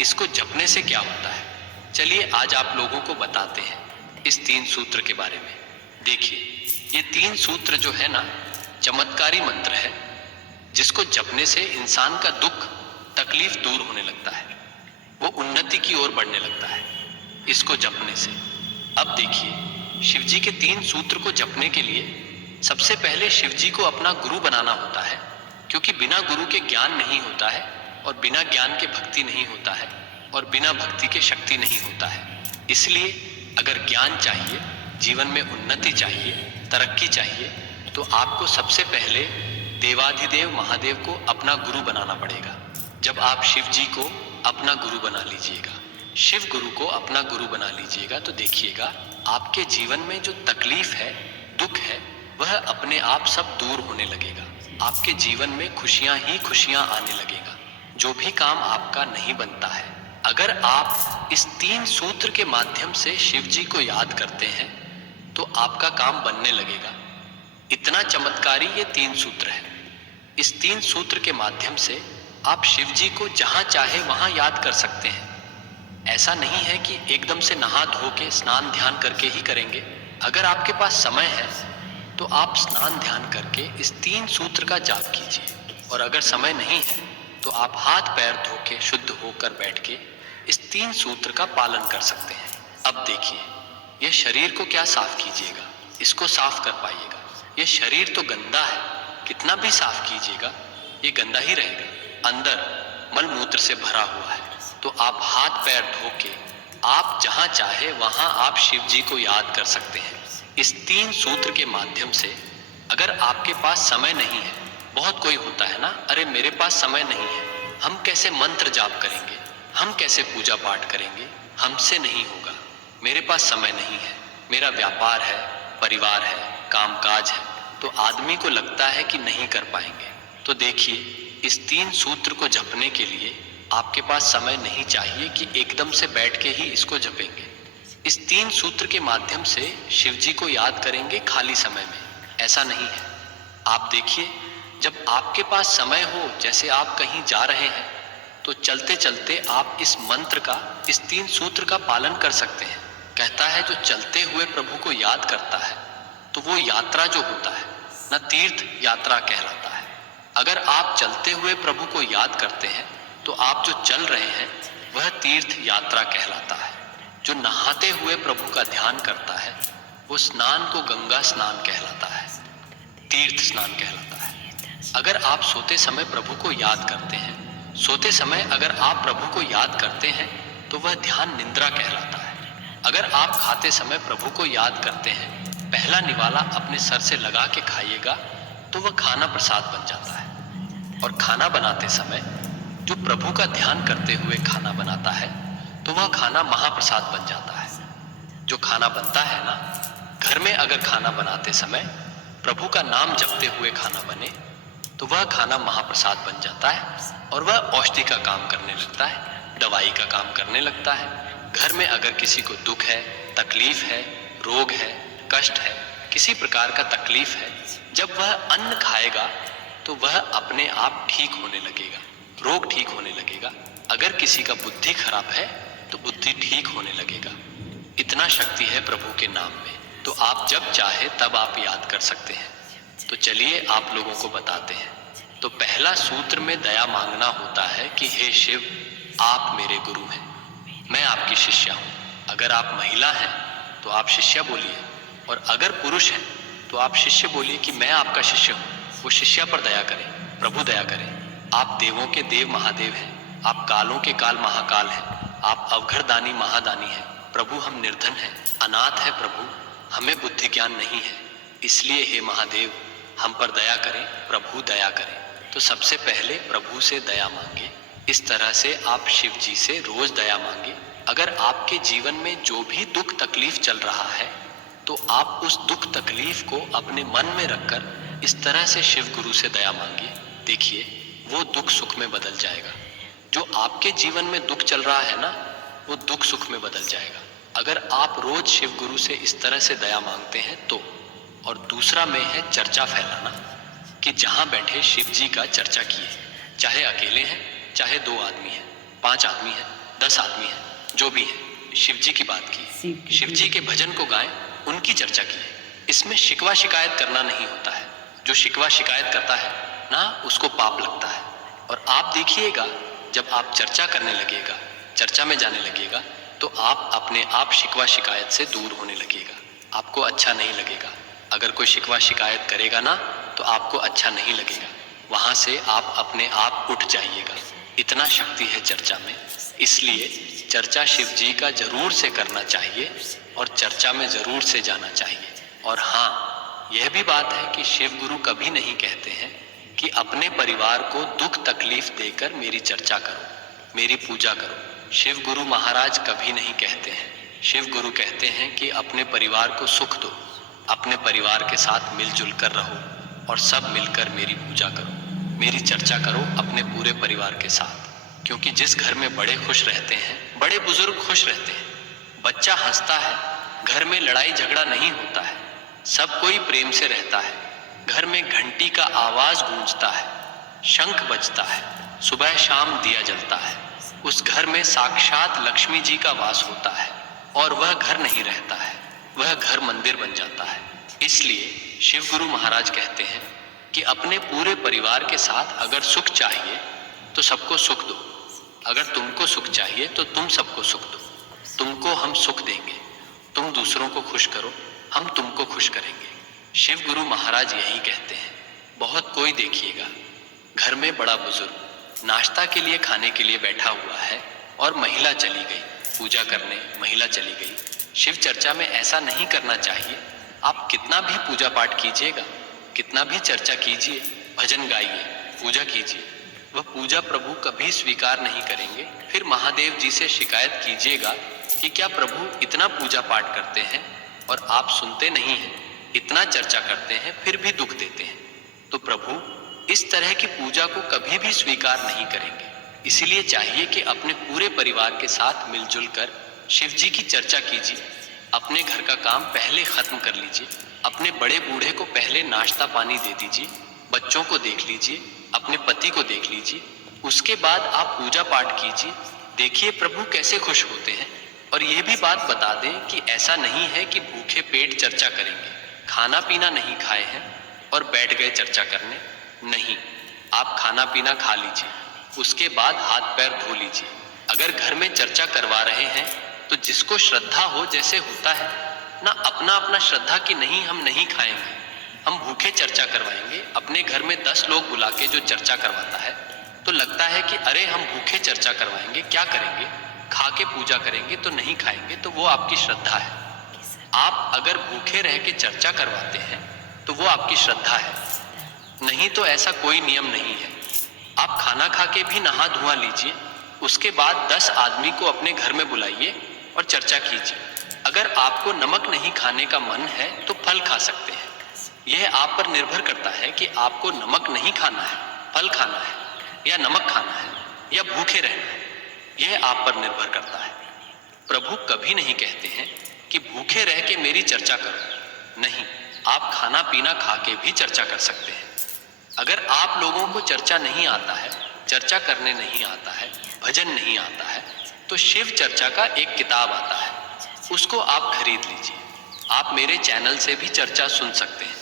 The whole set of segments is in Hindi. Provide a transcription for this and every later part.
इसको जपने से क्या होता है? चलिए आज आप लोगों को बताते हैं इस 3 सूत्र के बारे में। देखिए, ये 3 सूत्र जो है ना, चमत्कारी मंत्र है जिसको जपने से इंसान का दुख तकलीफ दूर होने लगता है, वो उन्नति की ओर बढ़ने लगता है इसको जपने से। अब देखिए, शिव जी के 3 सूत्र को जपने के लिए सबसे पहले शिव जी को अपना गुरु बनाना होता है, क्योंकि बिना गुरु के ज्ञान नहीं होता है, और बिना ज्ञान के भक्ति नहीं होता है, और बिना भक्ति के शक्ति नहीं होता है। इसलिए अगर ज्ञान चाहिए, जीवन में उन्नति चाहिए, तरक्की चाहिए, तो आपको सबसे पहले देवाधिदेव महादेव को अपना गुरु बनाना पड़ेगा। जब आप शिव जी को अपना गुरु बना लीजिएगा, शिव गुरु को अपना गुरु बना लीजिएगा, तो देखिएगा आपके जीवन में जो तकलीफ है, दुख है, वह अपने आप सब दूर होने लगेगा। आपके जीवन में खुशियां ही खुशियां आने लगेगा। जो भी काम आपका नहीं बनता है, अगर आप इस 3 सूत्र के माध्यम से शिव जी को याद करते हैं तो आपका काम बनने लगेगा। इतना चमत्कारी ये 3 सूत्र है। इस 3 सूत्र के माध्यम से आप शिव जी को जहां चाहे वहां याद कर सकते हैं। ऐसा नहीं है कि एकदम से नहा धो के स्नान ध्यान करके ही करेंगे। अगर आपके पास समय है तो आप स्नान ध्यान करके इस 3 सूत्र का जाप कीजिए, और अगर समय नहीं है तो आप हाथ पैर धो के शुद्ध होकर बैठ के इस 3 सूत्र का पालन कर सकते हैं। अब देखिए, यह शरीर को क्या साफ कीजिएगा, इसको साफ कर पाइएगा। यह शरीर तो गंदा है, कितना भी साफ कीजिएगा ये गंदा ही रहेगा, अंदर मल मूत्र से भरा हुआ है। तो आप हाथ पैर धो के आप जहां चाहे वहां आप शिव जी को याद कर सकते हैं इस 3 सूत्र के माध्यम से। अगर आपके पास समय नहीं है, बहुत कोई होता है ना, अरे मेरे पास समय नहीं है, हम कैसे मंत्र जाप करेंगे, हम कैसे पूजा पाठ करेंगे, हमसे नहीं होगा, मेरे पास समय नहीं है, मेरा व्यापार है, परिवार है, कामकाज है, तो आदमी को लगता है कि नहीं कर पाएंगे। तो देखिए, इस 3 सूत्र को जपने के लिए आपके पास समय नहीं चाहिए कि एकदम से बैठ के ही इसको जपेंगे। इस 3 सूत्र के माध्यम से शिव जी को याद करेंगे खाली समय में, ऐसा नहीं है। आप देखिए, जब आपके पास समय हो, जैसे आप कहीं जा रहे हैं, तो चलते चलते आप इस मंत्र का, इस 3 सूत्र का पालन कर सकते हैं। कहता है जो चलते हुए प्रभु को याद करता है तो वो यात्रा जो होता है ना, तीर्थ यात्रा कहलाता है। अगर आप चलते हुए प्रभु को याद करते हैं तो आप जो चल रहे हैं वह तीर्थ यात्रा कहलाता है। जो नहाते हुए प्रभु का ध्यान करता है वो स्नान को गंगा स्नान कहलाता है, तीर्थ स्नान कहलाता है। अगर आप सोते समय प्रभु को याद करते हैं, सोते समय अगर आप प्रभु को याद करते हैं तो वह ध्यान निद्रा कहलाता है। अगर आप खाते समय प्रभु को याद करते हैं, पहला निवाला अपने सर से लगा के खाइएगा तो वह खाना प्रसाद बन जाता है। और खाना बनाते समय जो प्रभु का ध्यान करते हुए खाना बनाता है तो वह खाना महाप्रसाद बन जाता है। जो खाना बनता है ना, घर में अगर खाना बनाते समय प्रभु का नाम जपते हुए खाना बने तो वह खाना महाप्रसाद बन जाता है, और वह औषधि का काम करने लगता है, दवाई का काम करने लगता है। घर में अगर किसी को दुख है, तकलीफ है, रोग है, कष्ट है, किसी प्रकार का तकलीफ है, जब वह अन्न खाएगा तो वह अपने आप ठीक होने लगेगा, रोग ठीक होने लगेगा। अगर किसी का बुद्धि खराब है तो बुद्धि ठीक होने लगेगा। इतना शक्ति है प्रभु के नाम में, तो आप जब चाहे तब आप याद कर सकते हैं। तो चलिए आप लोगों को बताते हैं। तो पहला सूत्र में दया मांगना होता है कि हे शिव, आप मेरे गुरु हैं, मैं आपकी शिष्या हूँ। अगर आप महिला हैं तो आप शिष्या बोलिए, और अगर पुरुष हैं तो आप शिष्य बोलिए कि मैं आपका शिष्य हूँ। वो शिष्या पर दया करें, प्रभु दया करें। आप देवों के देव महादेव हैं, आप कालों के काल महाकाल हैं, आप अवघरदानी महादानी हैं। प्रभु हम निर्धन हैं, अनाथ है प्रभु, हमें बुद्धि ज्ञान नहीं है, इसलिए हे महादेव हम पर दया करें, प्रभु दया करें। तो सबसे पहले प्रभु से दया मांगे। इस तरह से आप शिव जी से रोज दया मांगे। अगर आपके जीवन में जो भी दुख तकलीफ चल रहा है तो आप उस दुख तकलीफ को अपने मन में रखकर इस तरह से शिव गुरु से दया मांगिए। देखिए, वो दुख सुख में बदल जाएगा। जो आपके जीवन में दुख चल रहा है ना, वो दुख सुख में बदल जाएगा अगर आप रोज शिव गुरु से इस तरह से दया मांगते हैं तो। और दूसरा में है चर्चा फैलाना, कि जहां बैठे शिव जी का चर्चा किए, चाहे अकेले हैं, चाहे 2 आदमी हैं, 5 आदमी हैं, 10 आदमी हैं, जो भी हैं, शिव जी की बात की, शिव जी के भजन को गाएं, उनकी चर्चा की। इसमें शिकवा शिकायत करना नहीं होता है। जो शिकवा शिकायत करता है ना, उसको पाप लगता है। और आप देखिएगा, जब आप चर्चा करने लगेगा, चर्चा में जाने लगेगा, तो आप अपने आप शिकवा शिकायत से दूर होने लगेगा। आपको अच्छा नहीं लगेगा। अगर कोई शिकवा शिकायत करेगा ना, तो आपको अच्छा नहीं लगेगा। वहां से आप अपने आप उठ जाइएगा। इतना शक्ति है चर्चा में। इसलिए चर्चा शिव जी का जरूर से करना चाहिए और चर्चा में जरूर से जाना चाहिए। और हाँ, यह भी बात है कि शिव गुरु कभी नहीं कहते हैं कि अपने परिवार को दुख तकलीफ देकर मेरी चर्चा करो, मेरी पूजा करो। शिव गुरु महाराज कभी नहीं कहते हैं। शिव गुरु कहते हैं कि अपने परिवार को सुख दो, अपने परिवार के साथ मिलजुल कर रहो और सब मिलकर मेरी पूजा करो, मेरी चर्चा करो अपने पूरे परिवार के साथ। क्योंकि जिस घर में बड़े खुश रहते हैं, बड़े बुजुर्ग खुश रहते हैं, बच्चा हंसता है, घर में लड़ाई झगड़ा नहीं होता है, सब कोई प्रेम से रहता है, घर में घंटी का आवाज गूंजता है, शंख बजता है, सुबह शाम दिया जलता है, उस घर में साक्षात लक्ष्मी जी का वास होता है और वह घर नहीं रहता है, वह घर मंदिर बन जाता है। इसलिए शिव गुरु महाराज कहते हैं कि अपने पूरे परिवार के साथ अगर सुख चाहिए तो सबको सुख दो, अगर तुमको सुख चाहिए तो तुम सबको सुख दो, तुमको हम सुख देंगे, तुम दूसरों को खुश करो, हम तुमको खुश करेंगे। शिव गुरु महाराज यही कहते हैं। बहुत कोई देखिएगा, घर में बड़ा बुजुर्ग नाश्ता के लिए खाने के लिए बैठा हुआ है और महिला चली गई पूजा करने, महिला चली गई। शिव चर्चा में ऐसा नहीं करना चाहिए। आप कितना भी पूजा पाठ कीजिएगा, कितना भी चर्चा कीजिए, भजन गाइए, पूजा कीजिए, वह पूजा प्रभु कभी स्वीकार नहीं करेंगे। फिर महादेव जी से शिकायत कीजिएगा कि क्या प्रभु इतना पूजा पाठ करते हैं और आप सुनते नहीं हैं, इतना चर्चा करते हैं फिर भी दुख देते हैं, तो प्रभु इस तरह की पूजा को कभी भी स्वीकार नहीं करेंगे। इसीलिए चाहिए कि अपने पूरे परिवार के साथ मिलजुल कर शिव जी की चर्चा कीजिए। अपने घर का काम पहले खत्म कर लीजिए, अपने बड़े बूढ़े को पहले नाश्ता पानी दे दीजिए, बच्चों को देख लीजिए, अपने पति को देख लीजिए, उसके बाद आप पूजा पाठ कीजिए। देखिए प्रभु कैसे खुश होते हैं। और यह भी बात बता दें कि ऐसा नहीं है कि भूखे पेट चर्चा करेंगे, खाना पीना नहीं खाए हैं और बैठ गए चर्चा करने। नहीं, आप खाना पीना खा लीजिए, उसके बाद हाथ पैर धो लीजिए। अगर घर में चर्चा करवा रहे हैं तो जिसको श्रद्धा हो, जैसे होता है ना, अपना अपना श्रद्धा कि नहीं हम नहीं खाएंगे, हम भूखे चर्चा करवाएंगे। अपने घर में 10 लोग बुला के जो चर्चा करवाता है तो लगता है कि अरे हम भूखे चर्चा करवाएंगे, क्या करेंगे, खा के पूजा करेंगे तो नहीं खाएंगे, तो वो आपकी श्रद्धा है। आप अगर भूखे रह के चर्चा करवाते हैं तो वो आपकी श्रद्धा है, नहीं तो ऐसा कोई नियम नहीं है। आप खाना खा के भी नहा धुआ लीजिए, उसके बाद 10 आदमी को अपने घर में बुलाइए और चर्चा कीजिए। अगर आपको नमक नहीं खाने का मन है तो फल खा सकते हैं। यह आप पर निर्भर करता है कि आपको नमक नहीं खाना है, फल खाना है, या नमक खाना है, या भूखे रहना है। यह आप पर निर्भर करता है। प्रभु कभी नहीं कहते हैं कि भूखे रह के मेरी चर्चा करो। नहीं, आप खाना पीना खा के भी चर्चा कर सकते हैं। अगर आप लोगों को चर्चा नहीं आता है, चर्चा करने नहीं आता है, भजन नहीं आता है, तो शिव चर्चा का एक किताब आता है, उसको आप खरीद लीजिए। आप मेरे चैनल से भी चर्चा सुन सकते हैं।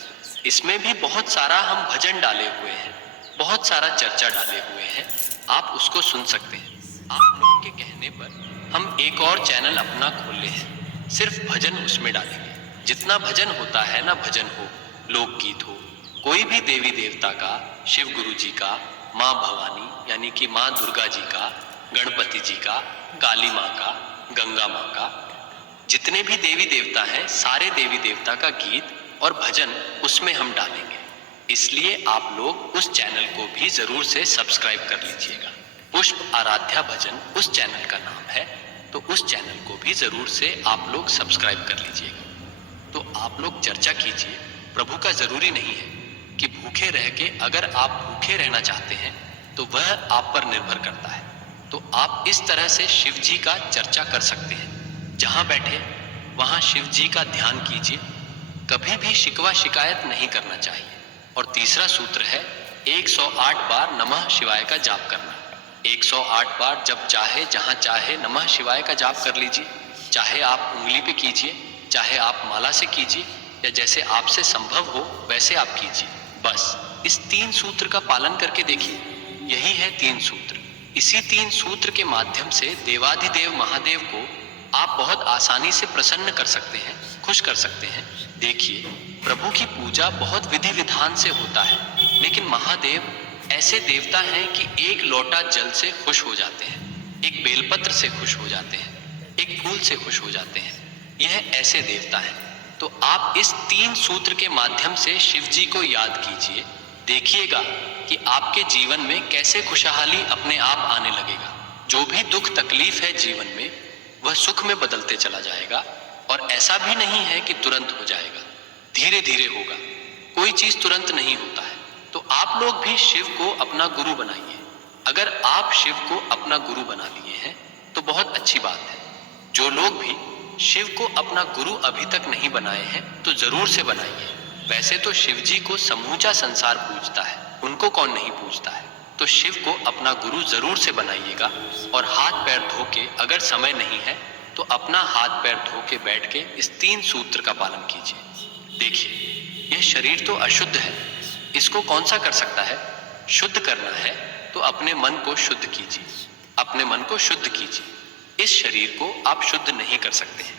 इसमें भी बहुत सारा हम भजन डाले हुए हैं, बहुत सारा चर्चा डाले हुए हैं, आप उसको सुन सकते हैं। आप लोगों के कहने पर हम एक और चैनल अपना खोले हैं, सिर्फ भजन उसमें डालेंगे। जितना भजन होता है ना, भजन हो, लोकगीत हो, कोई भी देवी देवता का, शिव गुरु जी का, माँ भवानी यानी कि माँ दुर्गा जी का, गणपति जी का, काली माँ का, गंगा माँ का, जितने भी देवी देवता हैं, सारे देवी देवता का गीत और भजन उसमें हम डालेंगे। इसलिए आप लोग उस चैनल को भी जरूर से सब्सक्राइब कर लीजिएगा। पुष्प आराध्या भजन उस चैनल का नाम है, तो उस चैनल को भी जरूर से आप लोग सब्सक्राइब कर लीजिएगा। तो आप लोग चर्चा कीजिए। प्रभु का जरूरी नहीं है कि भूखे रह के, अगर आप भूखे रहना चाहते हैं तो वह आप पर निर्भर करता है। तो आप इस तरह से शिव जी का चर्चा कर सकते हैं। जहां बैठे वहां शिव जी का ध्यान कीजिए, कभी भी शिकवा शिकायत नहीं करना चाहिए। और तीसरा सूत्र है 108 बार नमः शिवाय का जाप करना। 108 बार जब चाहे जहां चाहे नमः शिवाय का जाप कर लीजिए। चाहे आप उंगली पे कीजिए, चाहे आप माला से कीजिए, या जैसे आपसे संभव हो वैसे आप कीजिए। बस इस 3 सूत्र का पालन करके देखिए। यही है 3 सूत्र। इसी 3 सूत्र के माध्यम से देवाधिदेव महादेव को आप बहुत आसानी से प्रसन्न कर सकते हैं, खुश कर सकते हैं। देखिए, प्रभु की पूजा बहुत विधि विधान से होता है, लेकिन महादेव ऐसे देवता हैं कि एक लोटा जल से खुश हो जाते हैं, एक बेलपत्र से खुश हो जाते हैं, एक फूल से खुश हो जाते हैं। यह ऐसे देवता हैं। तो आप इस 3 सूत्र के माध्यम से शिव जी को याद कीजिए। देखिएगा कि आपके जीवन में कैसे खुशहाली अपने आप आने लगेगा। जो भी दुख तकलीफ है जीवन में, वह सुख में बदलते चला जाएगा। और ऐसा भी नहीं है कि तुरंत हो जाएगा, धीरे धीरे होगा। कोई चीज तुरंत नहीं होता है। तो आप लोग भी शिव को अपना गुरु बनाइए। अगर आप शिव को अपना गुरु बना लिए हैं तो बहुत अच्छी बात है। जो लोग भी शिव को अपना गुरु अभी तक नहीं बनाए हैं तो जरूर से बनाइए। वैसे तो शिव जी को समूचा संसार पूजता है, उनको कौन नहीं पूजता है। तो शिव को अपना गुरु जरूर से बनाइएगा। और हाथ पैर धो के, अगर समय नहीं है तो अपना हाथ पैर धो के बैठ के इस 3 सूत्र का पालन कीजिए। देखिए, यह शरीर तो अशुद्ध है, इसको कौन सा कर सकता है। शुद्ध करना है तो अपने मन को शुद्ध कीजिए, अपने मन को शुद्ध कीजिए। इस शरीर को आप शुद्ध नहीं कर सकते हैं,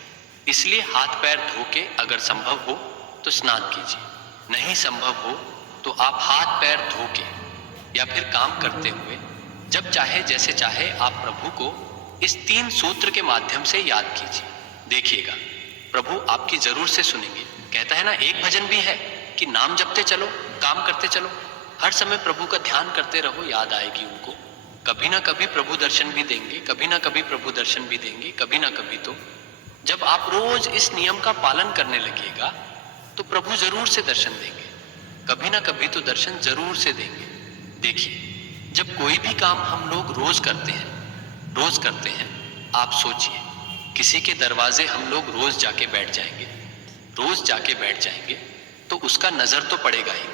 इसलिए हाथ पैर धो के अगर संभव हो तो स्नान कीजिए। नहीं संभव हो तो आप हाथ पैर धो के या फिर काम करते हुए जब चाहे जैसे चाहे आप प्रभु को इस 3 सूत्र के माध्यम से याद कीजिए। देखिएगा, प्रभु आपकी जरूर से सुनेंगे। कहता है ना, एक भजन भी है कि नाम जपते चलो, काम करते चलो, हर समय प्रभु का ध्यान करते रहो, याद आएगी उनको। कभी ना कभी प्रभु दर्शन भी देंगे, कभी ना कभी प्रभु दर्शन भी देंगे, कभी ना कभी। तो जब आप रोज इस नियम का पालन करने लगिएगा तो प्रभु जरूर से दर्शन देंगे, कभी ना कभी तो दर्शन जरूर से देंगे। देखिए, जब कोई भी काम हम लोग रोज करते हैं, आप सोचिए, किसी के दरवाजे हम लोग रोज जाके बैठ जाएंगे तो उसका नजर तो पड़ेगा ही।